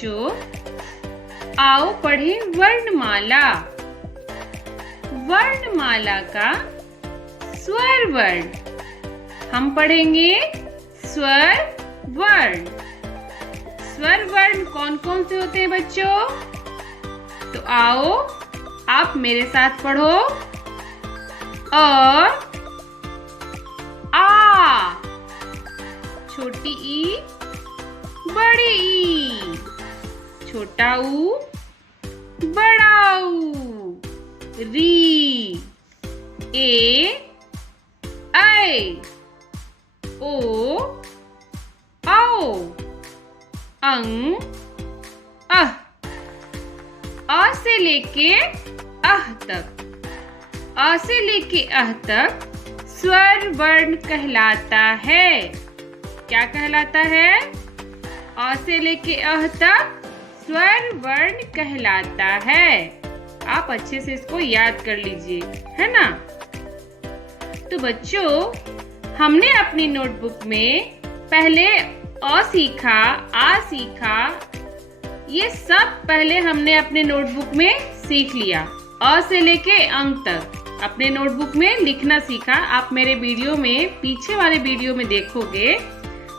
बच्चों, आओ पढ़ें वर्णमाला। वर्णमाला का स्वर वर्ण। हम पढ़ेंगे स्वर वर्ण। स्वर वर्ण कौन कौन से होते हैं बच्चों? तो आओ आप मेरे साथ पढ़ो। अ, आ, छोटी ई, बड़ी ई, छोटा ऊ, बड़ा ऊ, री, ए, ऐ, ओ, औ, अंग, अह। आ से लेके अह तक, आ से लेके अह तक स्वर वर्ण कहलाता है। क्या कहलाता है? आ से लेके अह तक स्वर वर्ण कहलाता है। आप अच्छे से इसको याद कर लीजिए, है ना? तो बच्चों, हमने अपनी नोटबुक में पहले अ सीखा, आ सीखा, ये सब पहले हमने अपने नोटबुक में सीख लिया। अ से लेके अंक तक अपने नोटबुक में लिखना सीखा। आप मेरे वीडियो में, पीछे वाले वीडियो में देखोगे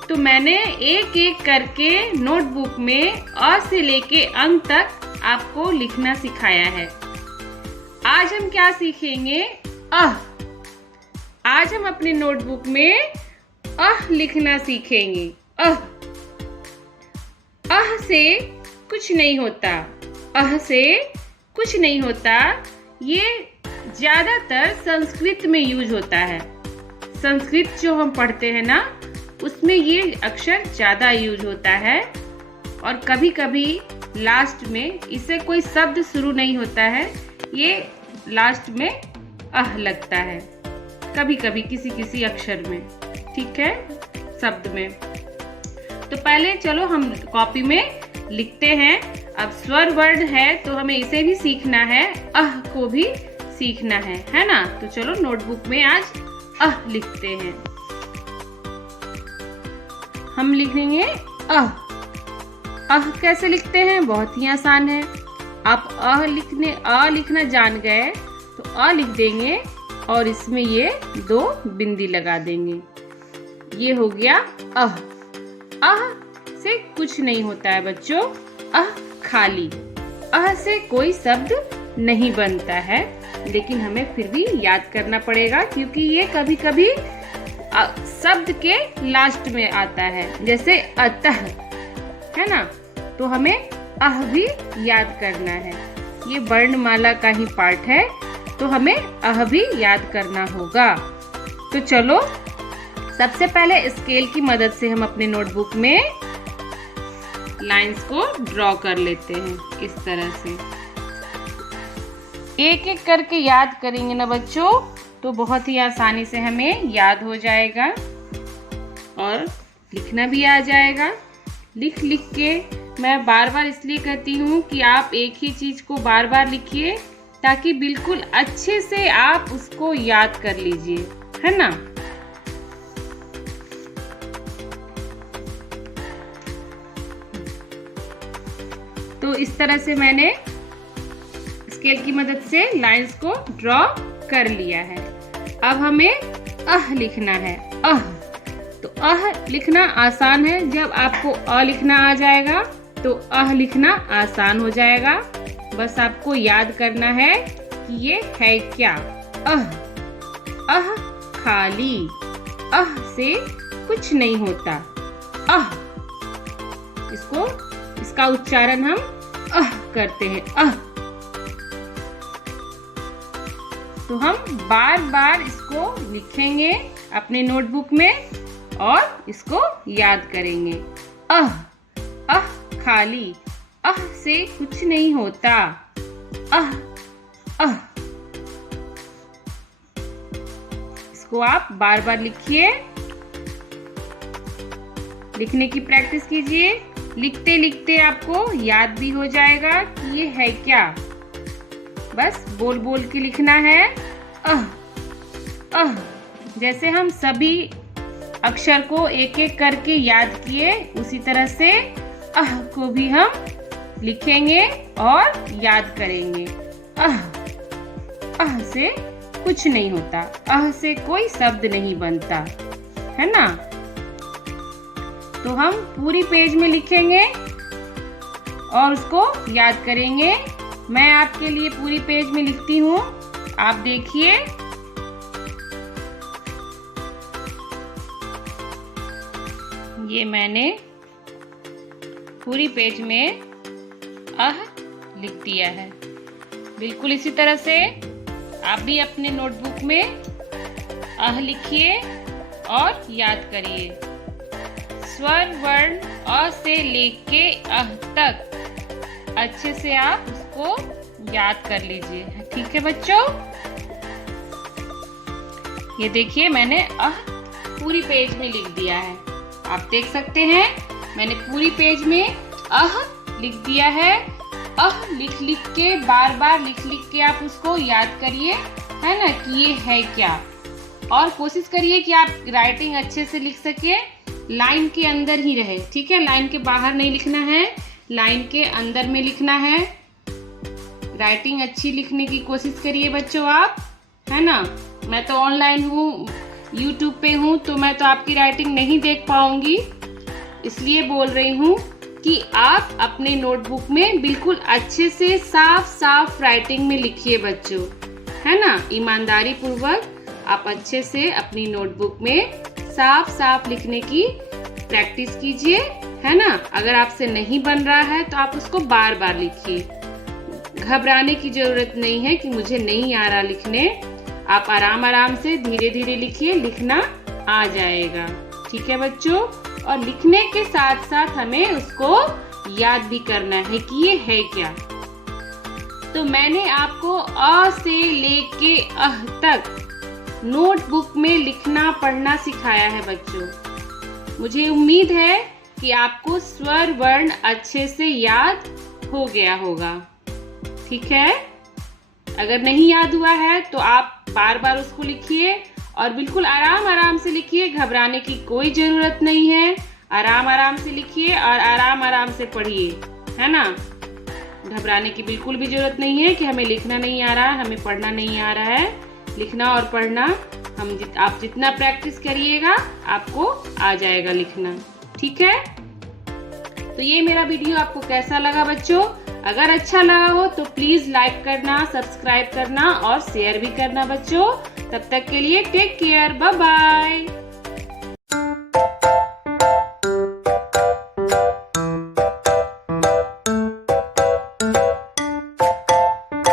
तो मैंने एक एक करके नोटबुक में अ से लेके अंक तक आपको लिखना सिखाया है। आज हम क्या सीखेंगे? अह। आज हम अपने नोटबुक में अह लिखना सीखेंगे। अह। अह से कुछ नहीं होता। अह से कुछ नहीं होता। ये ज्यादातर संस्कृत में यूज होता है। संस्कृत जो हम पढ़ते हैं ना, उसमें ये अक्षर ज्यादा यूज होता है। और कभी कभी लास्ट में इससे कोई शब्द शुरू नहीं होता है, ये लास्ट में अह लगता है कभी कभी किसी किसी अक्षर में, ठीक है, शब्द में। तो पहले चलो हम कॉपी में लिखते हैं। अब स्वर वर्ण है तो हमें इसे भी सीखना है, अह को भी सीखना है ना? तो चलो नोटबुक में आज अह लिखते हैं। हम लिखेंगे अह। अह कैसे लिखते हैं? बहुत ही आसान है। आप अ लिखना जान गए तो अ लिख देंगे और इसमें ये 2 बिंदी लगा देंगे। ये हो गया अह। अह से कुछ नहीं होता है बच्चों, अह खाली। अह से कोई शब्द नहीं बनता है, लेकिन हमें फिर भी याद करना पड़ेगा क्योंकि ये कभी कभी शब्द के लास्ट में आता है, जैसे अतः, है ना? तो हमें अह भी याद करना है। ये वर्णमाला का ही पार्ट है, तो हमें अह भी याद करना होगा। तो चलो सबसे पहले स्केल की मदद से हम अपने नोटबुक में लाइंस को ड्रॉ कर लेते हैं। इस तरह से एक एक करके याद करेंगे ना बच्चों, तो बहुत ही आसानी से हमें याद हो जाएगा और लिखना भी आ जाएगा। लिख लिख के मैं बार बार इसलिए कहती हूँ कि आप एक ही चीज को बार बार लिखिए ताकि बिल्कुल अच्छे से आप उसको याद कर लीजिए, है ना? तो इस तरह से मैंने स्केल की मदद से लाइंस को ड्रॉ कर लिया है। अब हमें अह लिखना है। अह। तो अह लिखना आसान है। जब आपको अ लिखना आ जाएगा तो अह लिखना आसान हो जाएगा। बस आपको याद करना है कि ये है क्या। अह। अह खाली। अह से कुछ नहीं होता। अह। इसका उच्चारण हम अह करते हैं। अह। तो हम बार बार इसको लिखेंगे अपने नोटबुक में और इसको याद करेंगे। अह। अह खाली। अह से कुछ नहीं होता। अह। अह। इसको आप बार बार लिखिए, लिखने की प्रैक्टिस कीजिए। लिखते लिखते आपको याद भी हो जाएगा कि ये है क्या। बस बोल बोल के लिखना है। अह। अह। जैसे हम सभी अक्षर को एक एक करके याद किए, उसी तरह से को भी हम लिखेंगे और याद करेंगे। से कुछ नहीं होता, से कोई शब्द नहीं बनता, है ना। तो हम पूरी पेज में लिखेंगे और उसको याद करेंगे। मैं आपके लिए पूरी पेज में लिखती हूँ, आप देखिए। ये मैंने पूरी पेज में लिख दिया है। बिल्कुल इसी तरह से आप भी अपने नोटबुक में लिखिए और याद करिए। स्वर वर्ण अ से लेके तक अच्छे से आप उसको याद कर लीजिए। ठीक है बच्चों, ये देखिए मैंने पूरी पेज में लिख दिया है। आप देख सकते हैं मैंने पूरी पेज में लिख दिया है। लिख लिख के बार बार लिख लिख के आप उसको याद करिए, है ना, कि ये है क्या। और कोशिश करिए कि आप राइटिंग अच्छे से लिख सके, लाइन के अंदर ही रहे। ठीक है, लाइन के बाहर नहीं लिखना है, लाइन के अंदर में लिखना है। राइटिंग अच्छी लिखने की कोशिश करिए बच्चों आप, है ना। मैं तो ऑनलाइन हूँ, यूट्यूब पे हूँ, तो मैं तो आपकी राइटिंग नहीं देख पाऊंगी, इसलिए बोल रही हूँ कि आप अपने नोटबुक में बिल्कुल अच्छे से साफ साफ राइटिंग में लिखिए बच्चों, है ना। ईमानदारी पूर्वक आप अच्छे से अपनी नोटबुक में साफ साफ लिखने की प्रैक्टिस कीजिए, है ना। अगर आपसे नहीं बन रहा है तो आप उसको बार बार लिखिए। घबराने की जरूरत नहीं है कि मुझे नहीं आ रहा लिखने। आप आराम आराम से धीरे धीरे लिखिए, लिखना आ जाएगा। ठीक है बच्चों, और लिखने के साथ साथ हमें उसको याद भी करना है कि ये है क्या। तो मैंने आपको अ से लेके तक नोटबुक में लिखना पढ़ना सिखाया है बच्चों। मुझे उम्मीद है कि आपको स्वर वर्ण अच्छे से याद हो गया होगा। ठीक है, अगर नहीं याद हुआ है तो आप बार बार उसको लिखिए और बिल्कुल आराम आराम से लिखिए। घबराने की कोई जरूरत नहीं है, आराम आराम से लिखिए और आराम आराम से पढ़िए, है ना। घबराने की बिल्कुल भी जरूरत नहीं है कि हमें लिखना नहीं आ रहा, हमें पढ़ना नहीं आ रहा है। लिखना और पढ़ना आप जितना प्रैक्टिस करिएगा आपको आ जाएगा लिखना। ठीक है, तो ये मेरा वीडियो आपको कैसा लगा बच्चों? अगर अच्छा लगा हो तो प्लीज लाइक करना, सब्सक्राइब करना और शेयर भी करना बच्चों। तब तक के लिए टेक केयर, बाय बाय।